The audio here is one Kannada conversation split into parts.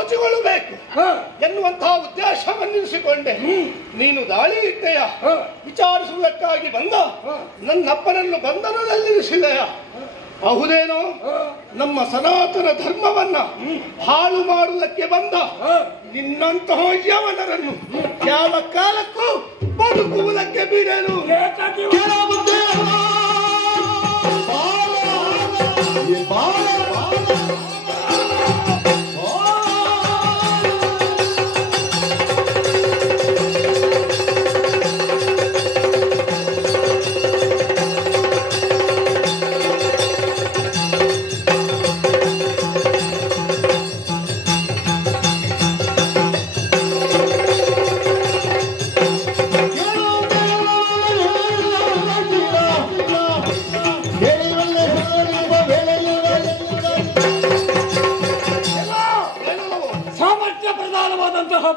ದೋಚಿಕೊಳ್ಳಬೇಕು ಎನ್ನುವಂತಹ ಉದ್ದೇಶವನ್ನಿರಿಸಿಕೊಂಡೆ. ನೀನು ದಾಳಿ ಇಟ್ಟೆಯ ವಿಚಾರಿಸುವುದಕ್ಕಾಗಿ ಬಂದ ನನ್ನಪ್ಪನನ್ನು ಬಂಧನದಲ್ಲಿರಿಸಿದೆಯ. ಹೌದೇನೋ? ನಮ್ಮ ಸನಾತನ ಧರ್ಮವನ್ನ ಹಾಳು ಮಾಡುವುದಕ್ಕೆ ಬಂದ ನಿನ್ನಂತಹ ಯವನರನ್ನು ಯಾವ ಕಾಲಕ್ಕೂ ಬದುಕುವುದಕ್ಕೆ ಬಿಡಲು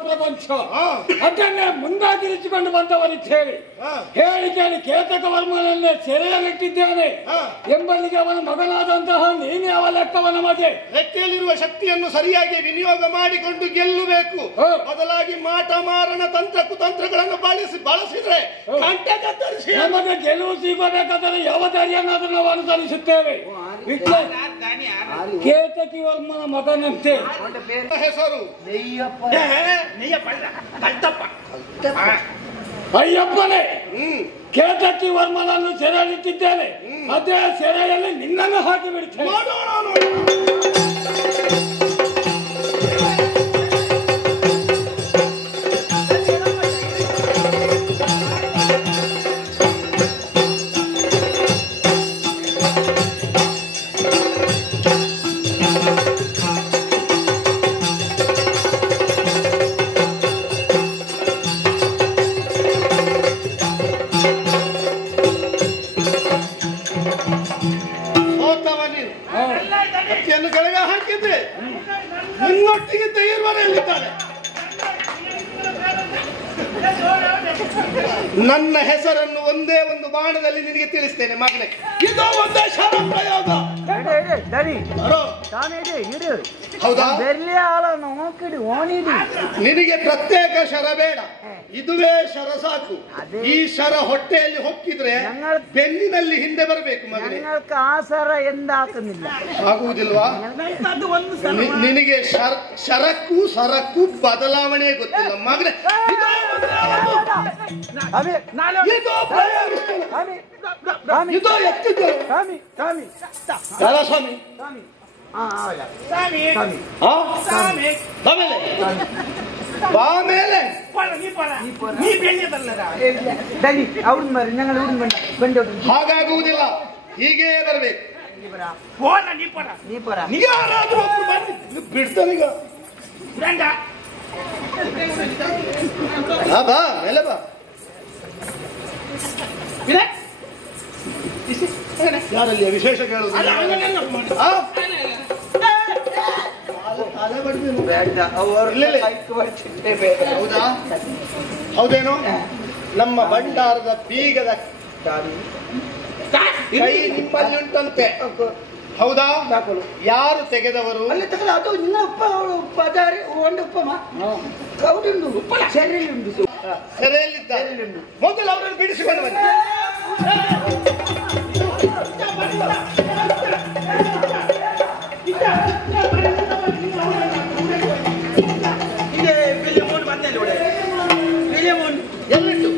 ಪ್ರಪಂಚ ಅದನ್ನೇ ಮುಂದಾಗಿರಿಸಿಕೊಂಡು ಬಂದವರಿದ್ದೇವೆ. ಹೇಳಿ ಕೇಳಿ ಕೇತಕ ವರ್ಮನನ್ನೇ ಸೆರೆಯಲ್ಲಿಟ್ಟಿದ್ದೇನೆ ಎಂಬಲ್ಲಿಗೆ ಅವನ ಮಗನಾದಂತಹ ನೀನೇ ಅವ ಲೆಕ್ಕವ ನಮಗೆ. ರೆಕ್ಕೆಯಲ್ಲಿರುವ ಶಕ್ತಿಯನ್ನು ಸರಿಯಾಗಿ ವಿನಿಯೋಗ ಮಾಡಿಕೊಂಡು ಗೆಲ್ಲಬೇಕು. ಬದಲಾಗಿ ಮಾಟ ಮಾರಣ ತಂತ್ರ ಕುತಂತ್ರಗಳನ್ನು ಬಳಸಿದ್ರೆ ನಮಗೆ ಗೆಲುವು ಸಿಗಬೇಕಾದರೆ ಯಾವ ದಾರಿಯನ್ನಾದ್ರೂ ನಾವು ಅನುಸರಿಸುತ್ತೇವೆ. ಕೇತಕಿ ವರ್ಮನ ಮಗನಂತೆ ಹೆಸರು ಅಯ್ಯಪ್ಪನೇ. ಕೇತಕಿ ವರ್ಮನನ್ನು ಸೆರೆಯಲ್ಲಿಟ್ಟಿದ್ದೇನೆ. ಅದೇ ಸೆರೆಯಲ್ಲಿ ನಿನ್ನನ್ನು ಹಾಕಿ ಬಿಡ್ತೇನೆ. ಕೆಳಗೆ ಹಾಕಿದ್ರೆ ನಿನ್ನೊಟ್ಟಿಗೆ ತೈರ್ವರೆಯಲ್ಲಿದ್ದಾರೆ. ನನ್ನ ಹೆಸರನ್ನು ಒಂದೇ ಒಂದು ಬಾಣದಲ್ಲಿ ನಿನಗೆ ತಿಳಿಸ್ತೇನೆ ಮಗನೇ. ಇದು ಒಂದೇ ಶರ ಪ್ರಯೋಗ. ಹೌದಾ? ನಿನಗೆ ಪ್ರತ್ಯೇಕ ಶರ ಬೇಡ, ಇದುವೇ ಶರ ಸಾಕು. ಈ ಶರ ಹೊಟ್ಟೆಯಲ್ಲಿ ಹೊಕ್ಕಿದ್ರೆ ಬೆನ್ನಿನಲ್ಲಿ ಹಿಂದೆ ಬರಬೇಕು ಮಗನೇ. ಆಗುವುದಿಲ್ವಾ? ನಿನಗೆ ಶರಕ್ಕೂ ಸರಕ್ಕೂ ಬದಲಾವಣೆ ಗೊತ್ತಿಲ್ಲ ಮಗನೇ. ಇದು ಎತ್ತಿದ್ದು ಸ್ವಾಮಿ. ಹಾಗಾಗುವುದಿಲ್ಲ, ಹೀಗೇ ಬರಬೇಕು. ಬಿಡ್ತಾನೀಗ ಬಾ ಮೇಲೆ ಬಾ. ಯಾರಲ್ಲಿ ವಿಶೇಷ ಕೇಳುದು? ಹೌದಾ? ಹೌದೇನೋ? ನಮ್ಮ ಭಂಡಾರದ ಬೀಗದ ಕೈ ನಿಮ್ಮಲ್ಲಿ ಉಂಟಂತೆ. ಹೌದಾ? ಯಾರು ತೆಗೆದವರು? ಅದು ನಿನ್ನ ಸೆರೆಯಲ್ಲಿದ್ದಾರೆ. ಮೊದಲು ಅವರನ್ನು ಬಿಡಿಸಿಕೊಂಡು ಬನ್ನಿ. ಎಲ್ಲಿಟ್ಟು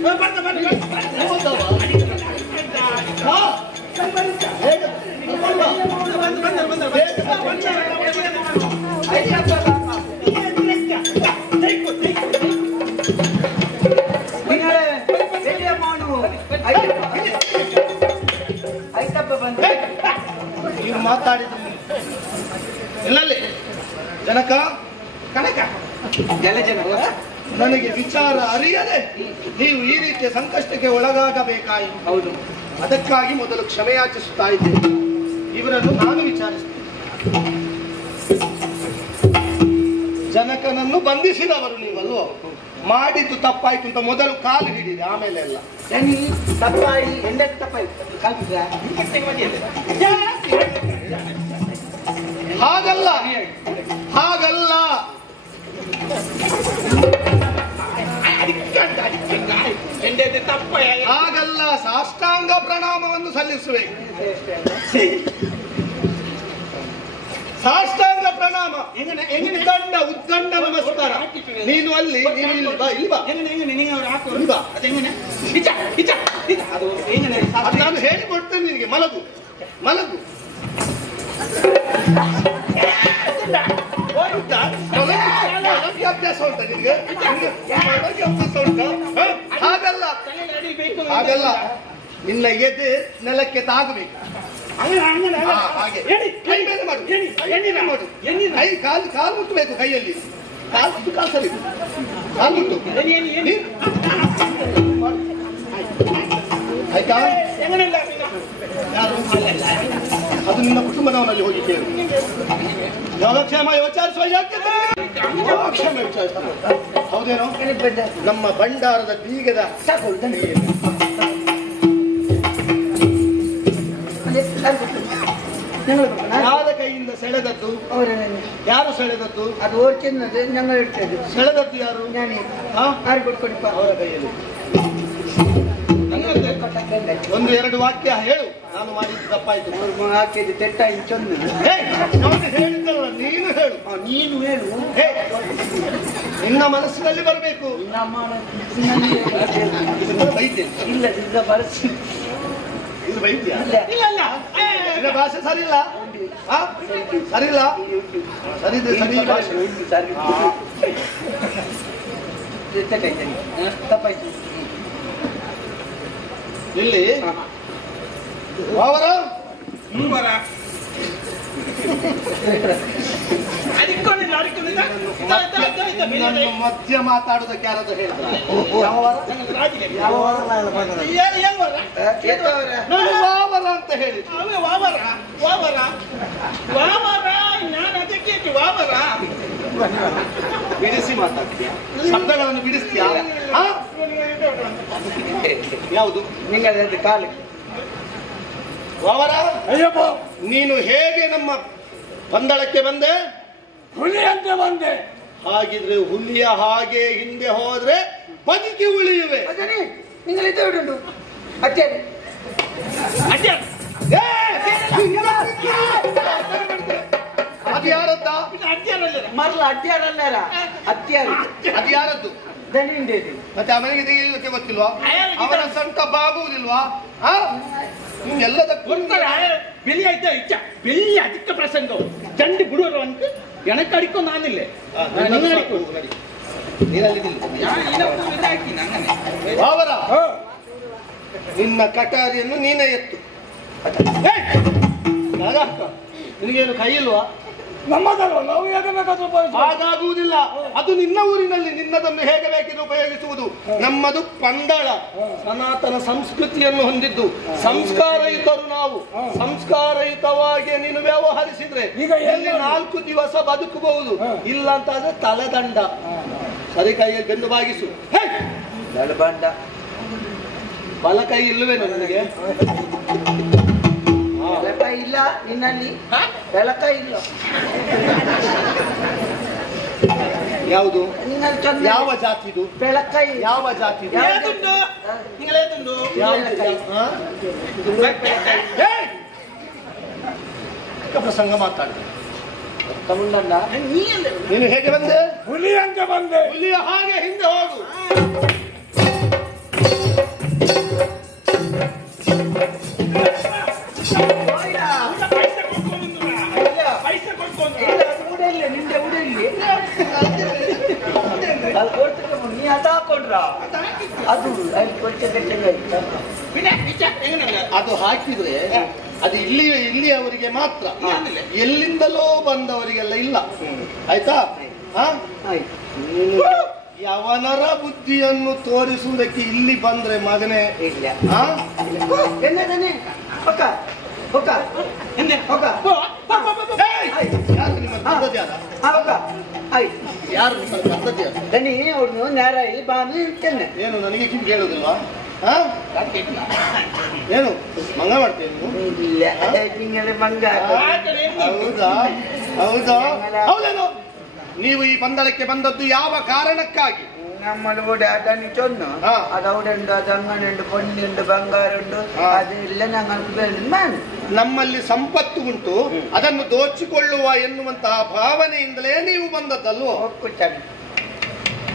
ನೀವು ಮಾತಾಡಿದ್ರು ಎಲ್ಲಲ್ಲಿ ಜನಕ ಕನಕ ನನಗೆ ವಿಚಾರ ಅರಿಯದೆ ನೀವು ಈ ರೀತಿಯ ಸಂಕಷ್ಟಕ್ಕೆ ಒಳಗಾಗಬೇಕಾಯಿತು. ಹೌದು, ಅದಕ್ಕಾಗಿ ಮೊದಲು ಕ್ಷಮೆಯಾಚಿಸುತ್ತಾ ಇದ್ದೇನೆ. ಇವರನ್ನು ನಾನು ವಿಚಾರಿಸ್ತೇನೆ. ಜನಕನನ್ನು ಬಂಧಿಸಿದವರು ನೀವಲ್ವ? ಮಾಡಿದ್ದು ತಪ್ಪಾಯ್ತು ಅಂತ ಮೊದಲು ಕಾಲು ಹಿಡಿದೆ, ಆಮೇಲೆ ಎಲ್ಲ ಹಾಗಲ್ಲ ಹಾಗಲ್ಲ. ಹಾಗಲ್ಲ, ಸಾಷ್ಟಾಂಗ ಪ್ರಣಾಮವನ್ನು ಸಲ್ಲಿಸಬೇಕು. ಸಾಷ್ಟಾಂಗ ಪ್ರಣಾಮ, ಉದ್ದಂಡ ನಮಸ್ಕಾರ. ನೀನು ಅಲ್ಲಿ, ನೀನು ಇಲ್ಲಿ ಬಾ, ಇಲ್ಲಿ ಬಾ. ಅದು ನಾನು ಹೇಳಿಕೊಡ್ತೇನೆ ನಿನಗೆ. ಮಲಗು ಮಲಗು. ಅಭ್ಯಾಸ ಉಂಟ ನಿನಗೆ? ಅಭ್ಯಾಸ ಉಂಟ? ಹಾಗಲ್ಲ ಹಾಗಲ್ಲ, ನಿನ್ನ ಎದೆ ನೆಲಕ್ಕೆ ತಾಗಬೇಕು. ಹಾಗೆ ಕೈ ಮೇಲೆ ಮಾಡು, ಕೈ ಕಾಲು ಮುಟ್ಟಬೇಕು. ಕೈಯಲ್ಲಿ ಕಾಲು ಮುಟ್ಟು, ಕಾಲು ಸರಿಬೇಕು, ಕಾಲು ಮುಟ್ಟು. ಆಯ್ತಾ? ಅದು ನಿನ್ನ ಕುಟುಂಬದವನಲ್ಲಿ ಹೋಗಿ ಕೇಳು. ಯೋಗಕ್ಷೇಮ ವಿಚಾರಿಸುವ ಯೋಗ್ಯತೆ, ಯೋಗಕ್ಷೇಮ ವಿಚಾರಿಸುವ. ಹೌದೇನೋ? ನಮ್ಮ ಭಂಡಾರದ ಬೀಗದ ಯಾರ ಕೈಯಿಂದ ಸೆಳೆದದ್ದು? ಯಾರು ಸೆಳೆದದ್ದು? ಅದು ಚಿನ್ನದು ഞങ്ങൾ ಇಡ್ತೇವೆ. ಸೆಳೆದದ್ದು ಯಾರು? ಅವರ ಕೈಯಲ್ಲಿ. ಒಂದು ಎರಡು ವಾಕ್ಯ ಹೇಳು. ನಾನು ಮಾಡಿದ್ದು ತಪ್ಪಾಯ್ತು, ಹಾಕಿದ್ದು ತೆಟ್ಟಾಗಿ ಚಂದ. ಹೇಳಿದ್ದಲ್ಲ, ನೀನು ಹೇಳು. ನೀನು ಹೇಳು. ನಿನ್ನ ಮನಸ್ಸಿನಲ್ಲಿ ಬರಬೇಕು. ವೈದ್ಯ ಇಲ್ಲ ಇಲ್ಲ ಬಳಸಿ ಇದು ವೈದ್ಯ ಇಲ್ಲ. ನಿನ್ನ ಭಾಷೆ ಸರಿ ಇಲ್ಲ, ಸರಿ ಇಲ್ಲ, ಸರಿ ಸರಿ ಭಾಷೆ ತಪ್ಪಾಯ್ತು. ಇಲ್ಲಿ ಅವರ ಮಧ್ಯ ಮಾತಾಡುದಕ್ಕೆ ಯಾರಾದ್ರೂ ಹೇಳಿದ್ರ? ವಾವರ ಅಂತ ಹೇಳಿ ಬಿಡಿಸಿ ಮಾತಾಡ್ತೀಯ, ಶಬ್ದಗಳನ್ನು ಬಿಡಿಸ್ತೀಯಾ? ಯಾವುದು ನಿಂಗದ ಕಾಲು ವಾವರ? ಅಯ್ಯಪ್ಪ, ನೀನು ಹೇಗೆ ನಮ್ಮ ಪಂದಳಕ್ಕೆ ಬಂದೆ? ಹುಲಿ ಅಂತ ಬಂದೆ. ಹಾಗಿದ್ರೆ ಹುಲಿಯ ಹಾಗೆ ಹಿಂದೆ ಹೋದ್ರೆ ಬದುಕಿ ಉಳಿಯುವೆ. ಅದನ್ನೇ ನಿಂಗಲಿದ್ದ ಉಂಟು ಅತ್ಯಾರೆ ಅದು ಯಾರದ್ದ? ಮರಲ ಅತ್ಯಾರಲ್ಲಾರ ಅತ್ಯಾರ ಅದು ಯಾರದ್ದು? ದನಿಂಡೆ. ಮತ್ತೆ ಆ ಮನೆಗೆ ತೆಗೆಯಲಿಕ್ಕೆ ಗೊತ್ತಿಲ್ವಾ? ಅವನ ಸಂಟ ಬಾಗುವುದಿಲ್ವಾ? ನಿಮ್ಗೆಲ್ಲದಕ್ಕೂ ಬೆಳಿ ಆಯ್ತಾ ಇಚ್ಚ ಬೆಳಿ ಅದಕ್ಕೆ ಪ್ರಸಂಗವು ಚಂಡಿ ಬಿಡುವರು ಅಂತ ಎಣಕ್ಕೆ ಅಡಿಕೋ ನಾನಿಲ್ಲೇ ಬಾವರ, ನಿನ್ನ ಕಟಾರಿಯನ್ನು ನೀನೇ ಎತ್ತು. ನಿನಗೇನು ಕೈ ಇಲ್ವಾ? ನಮ್ಮದಲ್ವ, ನಾವು ಹೇಗೆ ಬೇಕಾದ್ರೂ ಹಾಗಾಗುವುದಿಲ್ಲ. ಅದು ನಿನ್ನ ಊರಿನಲ್ಲಿ ನಿನ್ನದನ್ನು ಹೇಗೆ ಬೇಕಿದ್ದು ಉಪಯೋಗಿಸುವುದು. ನಮ್ಮದು ಪಂದಳ, ಸನಾತನ ಸಂಸ್ಕೃತಿಯನ್ನು ಹೊಂದಿದ್ದು. ಸಂಸ್ಕಾರಯುತರು ನಾವು. ಸಂಸ್ಕಾರಯುತವಾಗಿ ನೀನು ವ್ಯವಹರಿಸಿದ್ರೆ ಇಲ್ಲಿ 4 ದಿವಸ ಬದುಕಬಹುದು. ಇಲ್ಲ ಅಂತಾದ್ರೆ ತಲೆದಂಡ. ಸರಿ, ಕೈಯಲ್ಲಿ ಬೆಂದು ಬಾಗಿಸು. ಬಲ ಕೈ ಇಲ್ಲವೇನು ನಿನಗೆ? ಬೆಳಕ ಇಲ್ಲ ನಿನ್ನಲ್ಲಿ, ಬೆಳಕ ಇಲ್ಲ. ಯಾವುದು? ನಿನ್ನಲ್ಲಿ ಚಂದ. ಯಾವ ಜಾತಿದು? ಬೆಳಕ ಯಾವ ಜಾತಿದು? ಪ್ರಸಂಗ ಮಾತಾಡ. ನೀನು ಹೇಗೆ ಬಂದೆ? ಹುಲಿ ಅಂತ ಬಂದೆ. ಹುಲಿಯ ಹಾಗೆ ಹಿಂದೆ ಹೋಗು. ನಿಂದೆ ಉಡಲ್ಲಿ ನೀ ಅದು ಹಾಕೊಂಡ್ರ ಅದು ಅದು ಹಾಕಿದ್ರೆ ಅದು ಇಲ್ಲಿ ಅವರಿಗೆ ಮಾತ್ರ, ಎಲ್ಲಿಂದಲೋ ಬಂದವರಿಗೆಲ್ಲ ಇಲ್ಲ. ಆಯ್ತಾ? ಯವನರ ಬುದ್ಧಿಯನ್ನು ತೋರಿಸುವುದಕ್ಕೆ ಇಲ್ಲಿ ಬಂದ್ರೆ ಮಗನೇ ಇಲ್ಲ. ಯಾರು ದನಿ ಅವ್ರನ್ನು ನೇರಾಯಿ ಬಾನು ಇರ್ತೇನೆ. ಏನು ನನಗೆ ಕಿವಿ ಕೇಳುದಿಲ್ವಾ? ಏನು ಮಂಗ ಮಾಡ್ತೇನೆ? ಮಂಗ ಹೌದಾ? ಹೌದಾ? ಹೌದೇನು? ನೀವು ಈ ಪಂದಳಕ್ಕೆ ಬಂದದ್ದು ಯಾವ ಕಾರಣಕ್ಕಾಗಿ? നമ്മളെ കൂടെ അതാണ് ചൊന്നു അതവിടെ ഉണ്ട് അത് അങ്ങനെ ഉണ്ട് പൊന്നുണ്ട് ಬಂಗಾರುಂಟು ಅದೆಲ್ಲ ഞങ്ങൾക്ക് വേണം. ನಮ್ಮಲ್ಲಿ ಸಂಪತ್ತು ಉಂಟು, ಅದನ್ನು ದೋಚಿಕೊಳ್ಳುವ ಎನ್ನುವಂತಹ ಭಾವನೆಯಿಂದಲೇ ನೀವು ಬಂದದ್ದಲ್ವೋ?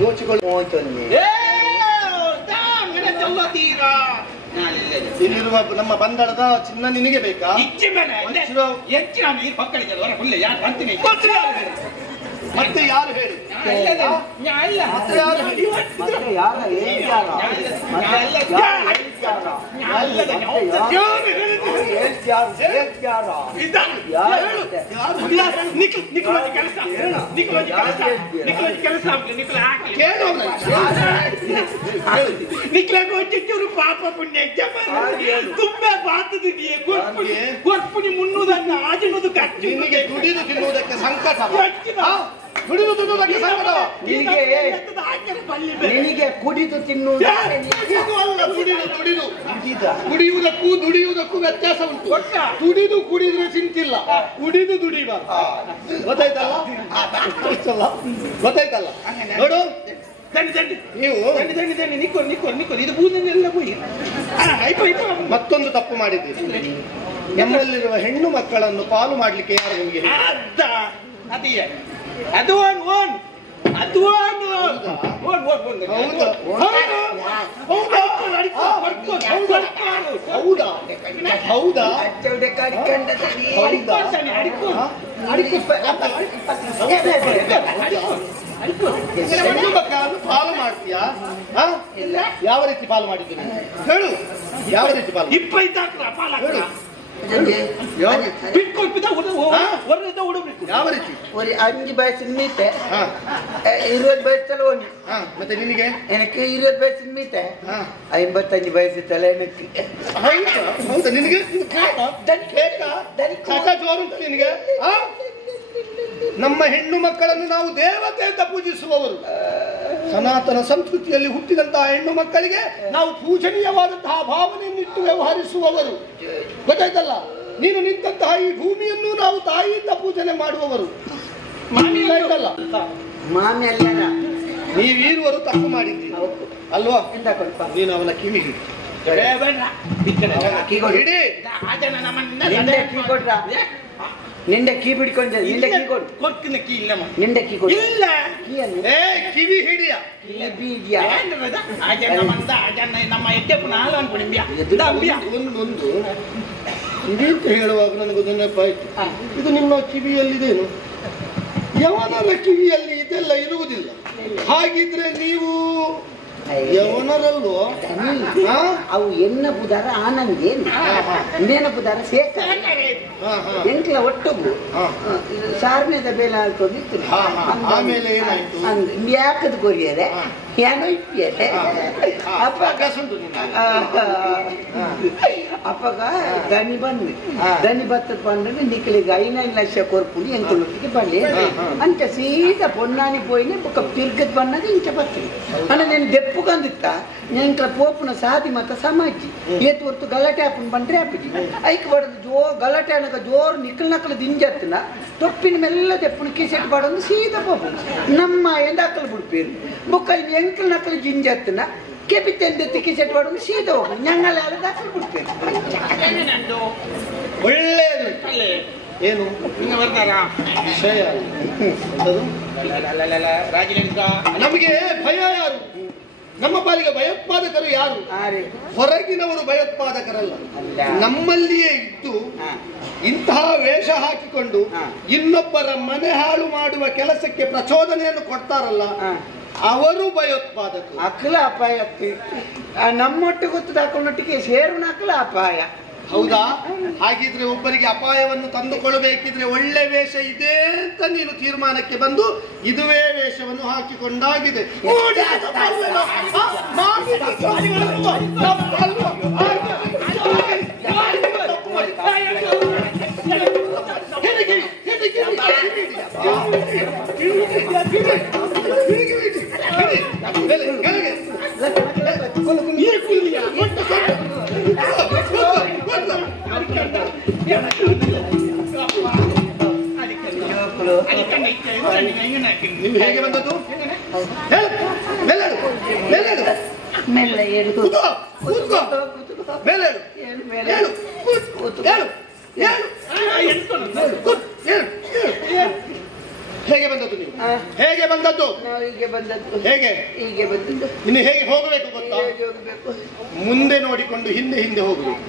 ದೋಚಿಕೊಳ್ಳುವ ಇಲ್ಲಿರುವ ನಮ್ಮ ಬಂದಳದ ಚಿನ್ನ ನಿನಗೆ ಬೇಕಾ? ಮತ್ತೆ ಯಾರು ಹೇಳಿ? ನಿಕ್ಲಗೊಂಚೂರು ಪಾಪ ಪುಣ್ಯ ತುಂಬಾ ಬಾತದಿದೆಯೇ ಕೊರ್ಪುನಿ ಮುನ್ನುವುದನ್ನು ಆಜಿನುವುದು ಖರ್ಚು. ನಿನಗೆ ದುಡಿದು ತಿನ್ನುವುದಕ್ಕೆ ಸಂಕಟ, ದುಡಿದು ತಿನ್ನುವುದಕ್ಕೆ ಸಂಕಟ. ನಿನಗೆ ಕುಡಿದು ತಿನ್ನುವುದು ಕುಡಿಯುವುದಕ್ಕೂ ದುಡಿಯುವುದಕ್ಕೂ ವ್ಯತ್ಯಾಸ ಉಂಟು. ದುಡಿದು ಕುಡಿದ್ರೆ ಚಿಂತಿಲ್ಲ, ಕುಡಿದು ದುಡಿಬಾರ್ದು. ಗೊತ್ತಾಯ್ತಲ್ಲ? ಗೊತ್ತಾಯ್ತಲ್ಲ? ನೋಡು, ನೀವು ಇದು ಬೂದನ್ನೆಲ್ಲ ಹೋಗಿ ಮತ್ತೊಂದು ತಪ್ಪು ಮಾಡಿದ್ದೀರಿ. ನಮ್ಮಲ್ಲಿರುವ ಹೆಣ್ಣು ಮಕ್ಕಳನ್ನು ಪಾಲು ಮಾಡ್ಲಿಕ್ಕೆ ಯಾರು ನಿಮಗೆ? ಅದು ಹೌದಾ? ಹೆಣ್ಣು ಮಕ್ಕಳನ್ನು ಪಾಲು ಮಾಡ್ತೀಯಾ? ಯಾವ ರೀತಿ ಪಾಲು ಮಾಡಿದ್ದೀನಿ ಹೇಳು? ಯಾವ ರೀತಿ ಪಾಲು? ಯಾವ ರೀತಿ? ഒരു 5 വയസ്സിന് മീത്തെ 20 വയസ്സുള്ള ഓനി. ಮತ್ತೆ ನಿನಗೆ? എനിക്ക് 20 വയസ്സിന് മീത്തെ 55 വയസ്സ് ತಲೆ എനിക്ക്. ಹೌದಾ? ನಿನಗೆ ಜೋರುಂಟು ನಿನಗೆ? ನಮ್ಮ ಹೆಣ್ಣು ಮಕ್ಕಳನ್ನು ನಾವು ದೇವತೆ ಅಂತ ಪೂಜಿಸುವವರು. ಸನಾತನ ಸಂಸ್ಕೃತಿಯಲ್ಲಿ ಹುಟ್ಟಿದಂತಹ ಹೆಣ್ಣು ಮಕ್ಕಳಿಗೆ ನಾವು ಪೂಜನೀಯವಾದಂತಹ ಭಾವನೆಯನ್ನಿಟ್ಟು ವ್ಯವಹರಿಸುವವರು. ಗೊತ್ತಾಯ್ತಲ್ಲ? ನೀನು ನಿಂತಹ ಈ ಭೂಮಿಯನ್ನು ನಾವು ತಾಯಿಯಿಂದ ಪೂಜನೆ ಮಾಡುವವರು. ಮಾಮಿ ಅಲ್ಲರ ನೀವೀರುವರು ತಪ್ಪು ಮಾಡಿದ್ದೀರಿ ಅಲ್ವಾ? ನೀನು ಅವನ ಕಿವಿ ಹಿಡಿ. ನಿಂಡೆ ಕೀ ಬಿಡ್ಕೊಂಡ ನಿಂಡೆ ಕೀ ಕೊಡು. ಕೊಡ್ಕಿನ ಕೀ ಇಲ್ಲ ನಿಂಡೆ ಕೀ ಕೊಡು. ಇಲ್ಲ ಕಿವಿ ಹಿಡಿಯ ನಮ್ಮ ಎಟ್ಟೆಪ್ಪನ ಹಾಲು ಅನ್ಕೊಂಡಿದ್ಯಾ? ಒಂದೊಂದು ಇದೇಂತ ಹೇಳುವಾಗ ನನಗೊಂದು ನೆನಪಾಯ್ತು. ಇದು ನಿಮ್ಮ ಕಿವಿಯಲ್ಲಿದೇನು? ಯವನರ ಕಿವಿಯಲ್ಲಿ ಇದೆಲ್ಲ ಇರುವುದಿಲ್ಲ. ಹಾಗಿದ್ರೆ ನೀವು ಯವನರಲ್ವೋ? ಅವು ಎನ್ನ ಬುಧಾರ ಆನಂದಿ ಮೇನ ಬುಧಾರ ಸೇಕ ಎಂಕ್ಲ ಒಟ್ಟೊಬ್ಬು ಸಾರನೇದ ಬೇಲ ಹಾಕೋದಿತ್ತು. ಆಮೇಲೆ ಏನಾಯ್ತು? ಯಾಕದ್ ಕೊರಿಯರೆ ಏನೋ ಇಪ್ಪಿಯರೆ ಅಪ್ಪಗ ದನಿ ಬಂದು ದನಿ ಬತ್ತ పండుగ నీకులిగా 5 లక్షల కొర్పులు ఎంకులకి పడలే అంటే సీదా పొన్నాని పోయిన ఒక తిర్గత్ పన్నది ఇంట బతుంది అన్న నేను దెప్పుకందిత్తా నేను ఇంకా పోపున సాది మత సమాజి ఏతు వರ್ತు గలటే అప్పుడు ಬಂದ್ರೆ ಅಪ್ಪಜಿ ಐಕ್ ಬಡದು ಜೋ ಗಲಟೆ ಅನ್ನಕ ಜೋರು ನಿಕ್ಕಲ್ ನಕ್ಕಲ ದಿಂಜತ್ತಿನ ತೊಪ್ಪಿನ ಮೆಲ್ಲ ದೆಪ್ಪುನ ಕಿಸೆಟ್ ಬಡದು ಸೀದಾ ಪೋಪು ನಮ್ಮ ಎಂದಾಕಲ್ ಬಿಡ್ಪೇರು ಬೊಕ್ಕ ಎಂಕಲ್ ನಕ್ಕಲ ಜಿಂಜತ್ತಿನ ಕೆಪಿತೆಂದೆ ಕಿಸೆಟ್ ಬಡದು ಸೀದಾ ಹೋಗು ഞങ്ങൾ ದಾಖಲ್ ಬಿಡ್ಪೇರು. ಒಳ್ಳೆಯದು. ಏನು ಬರ್ತಾರ ವಿಷಯ? ನಮಗೆ ಭಯ ಯಾರು? ನಮ್ಮ ಪಾಲಿಗೆ ಭಯೋತ್ಪಾದಕರು ಯಾರು? ಹೊರಗಿನವರು ಭಯೋತ್ಪಾದಕರಲ್ಲ. ನಮ್ಮಲ್ಲಿಯೇ ಇದ್ದು ಇಂತಹ ವೇಷ ಹಾಕಿಕೊಂಡು ಇನ್ನೊಬ್ಬರ ಮನೆ ಹಾಳು ಮಾಡುವ ಕೆಲಸಕ್ಕೆ ಪ್ರಚೋದನೆಯನ್ನು ಕೊಡ್ತಾರಲ್ಲ, ಅವರು ಭಯೋತ್ಪಾದಕರು. ಅಕ್ಕಲ ಅಪಾಯ ನಮ್ಮೊಟ್ಟು ಗೊತ್ತದಾಕೊಂಡೊಟ್ಟಿಗೆ ಸೇರುನ ಅಕ್ಕಲ ಅಪಾಯ. ಹೌದಾ? ಹಾಗಿದ್ರೆ ಒಬ್ಬರಿಗೆ ಅಪಾಯವನ್ನು ತಂದುಕೊಳ್ಳಬೇಕಿದ್ರೆ ಒಳ್ಳೆ ವೇಷ ಇದೆ ಅಂತ ನೀನು ತೀರ್ಮಾನಕ್ಕೆ ಬಂದು ಇದುವೇ ವೇಷವನ್ನು ಹಾಕಿಕೊಂಡಾಗಿದೆ. ನೀವು ಹೇಗೆ ಬಂದದ್ದು ಹೇಳು ಮೇಲೆ ಹೇಳು ಮೇಲೆ ಹೇಳು ಮೆಲ್ಲ ಏರು ಕೂತ್ಕೋ ಕೂತ್ಕೋ ಮೇಲೆ ಹೇಳು ಏರು ಮೇಲೆ ಹೇಳು ಹೇಳು ಹೇಳು ಕೂತ್ ಹೇಳು ಹೇಳು ಹೇಗೆ ಬಂದದ್ದು ನೀವು ಹೇಗೆ ಬಂದದ್ದು ನಾವು ಹೀಗೆ ಬಂದದ್ದು ಹೇಗೆ ಹೀಗೆ ಬಂದದ್ದು ಇನ್ನು ಹೇಗೆ ಹೋಗಬೇಕು ಗೊತ್ತಾ ಹೇಗೆ ಹೋಗ್ಬೇಕು ಮುಂದೆ ನೋಡಿಕೊಂಡು ಹಿಂದೆ ಹಿಂದೆ ಹೋಗಬೇಕು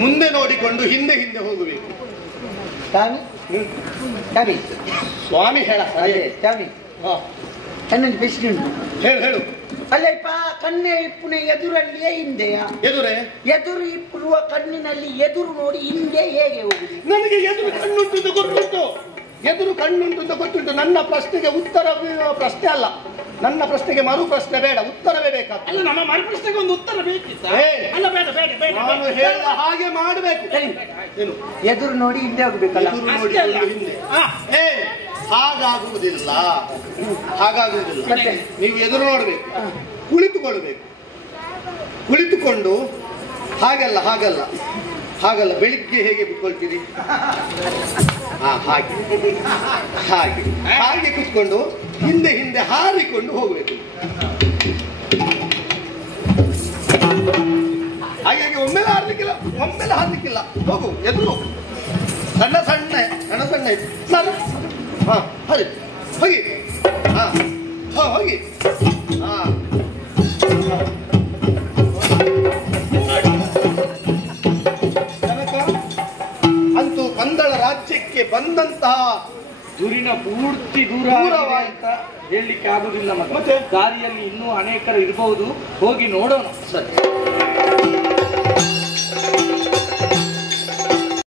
ಮುಂದೆ ನೋಡಿಕೊಂಡು ಹಿಂದೆ ಹಿಂದೆ ಹೋಗಬೇಕು ಸ್ವಾಮಿ ಸ್ವಾಮಿ ಸ್ವಾಮಿ ಹೇಳ ಅದೇ ಸ್ವಾಮಿ ಹಾ ಕಣ್ಣಲ್ಲಿ ಪ್ರಶ್ನೆ ಉಂಟು ಹೇಳು ಹೇಳು ಅಲ್ಲಪ್ಪ ಕಣ್ಣೆ ಇಪ್ಪುನ ಎದುರಲ್ಲಿಯೇ ಹಿಂದೆಯ ಎದುರೇ ಎದುರು ಇಪ್ಪುವ ಕಣ್ಣಿನಲ್ಲಿ ಎದುರು ನೋಡಿ ಹಿಂದೆ ಹೇಗೆ ಹೋಗುದು ನನಗೆ ಎದುರು ಕಣ್ಣುಂಟು ಅಂತ ಗೊತ್ತುಂಟು ಎದುರು ಕಣ್ಣುಂಟು ಅಂತ ಗೊತ್ತುಂಟು ನನ್ನ ಪ್ರಶ್ನೆಗೆ ಉತ್ತರ ಪ್ರಶ್ನೆ ಅಲ್ಲ ನನ್ನ ಪ್ರಶ್ನೆಗೆ ಮರು ಪ್ರಶ್ನೆ ಬೇಡ ಉತ್ತರವೇ ಬೇಕಾಗ್ತದೆ ಅಲ್ಲ ನಮ್ಮ ಮರುಪ್ರಶ್ನೆಗೆ ಒಂದು ಉತ್ತರ ಬೇಕಿತ್ತ ಏ, ಅಲ್ಲ ಬೇಡ ಬೇಡ ಬೇಡ ನಾನು ಹೇಳಿದ ಹಾಗೆ ಮಾಡಬೇಕು ಏನು ಎದುರು ನೋಡಿ ಹಿಂದೆ ಹೋಗ್ಬೇಕಲ್ಲ ಎದುರು ಅಷ್ಟೇ ಅಲ್ಲ. ನೋಡಿಕೊಂಡು ಹಿಂದೆ ಹಾ. ಏ ಹಾಗಾಗುವುದಿಲ್ಲ ಹಾಗಾಗುವುದಿಲ್ಲ ಮತ್ತೆ? ನೀವು ಎದುರು ನೋಡಬೇಕು ಕುಳಿತುಕೊಳ್ಬೇಕು ಕುಳಿತುಕೊಂಡು ಹಾಗಲ್ಲ ಹಾಗಲ್ಲ ಹಾಗಲ್ಲ ಬೆಳಿಗ್ಗೆ ಹೇಗೆ ಕುತ್ಕೊಳ್ತೀರಿ ಹಾಗೆ ಹಾಗೆ ಹಾಗೆ ಕುತ್ಕೊಂಡು ಹಿಂದೆ ಹಿಂದೆ ಹಾರಿಕೊಂಡು ಹೋಗಬೇಕು ಹಾಗಾಗಿ ಒಮ್ಮೆಲೆ ಹಾರ್ಲಿಕ್ಕಿಲ್ಲ ಒಮ್ಮೆಲೆ ಹಾರ್ಲಿಕ್ಕಿಲ್ಲ ಹೋಗು ಎದುರು ಸಣ್ಣ ಸಣ್ಣ ಸಣ್ಣ ಸಣ್ಣ ಇದೆ ಸಣ್ಣ ಹಾ ಹರಿ ಹೋಗಿ ಹಾ ಹಾ ಹೋಗಿ ಹಾ ಕನಕ ಅಂತೂ ಪಂದಳ ರಾಜ್ಯಕ್ಕೆ ಬಂದಂತಹ ದುರಿನ ಪೂರ್ತಿ ದೂರ ದೂರವಾಯ್ತು. ಅಂತ ಹೇಳಲಿಕ್ಕೆ ಆಗುದಿಲ್ಲ ಮತ್ತೆ? ದಾರಿಯಲ್ಲಿ ಇನ್ನೂ ಅನೇಕರು ಇರಬಹುದು ಹೋಗಿ ನೋಡೋಣ ಸರಿ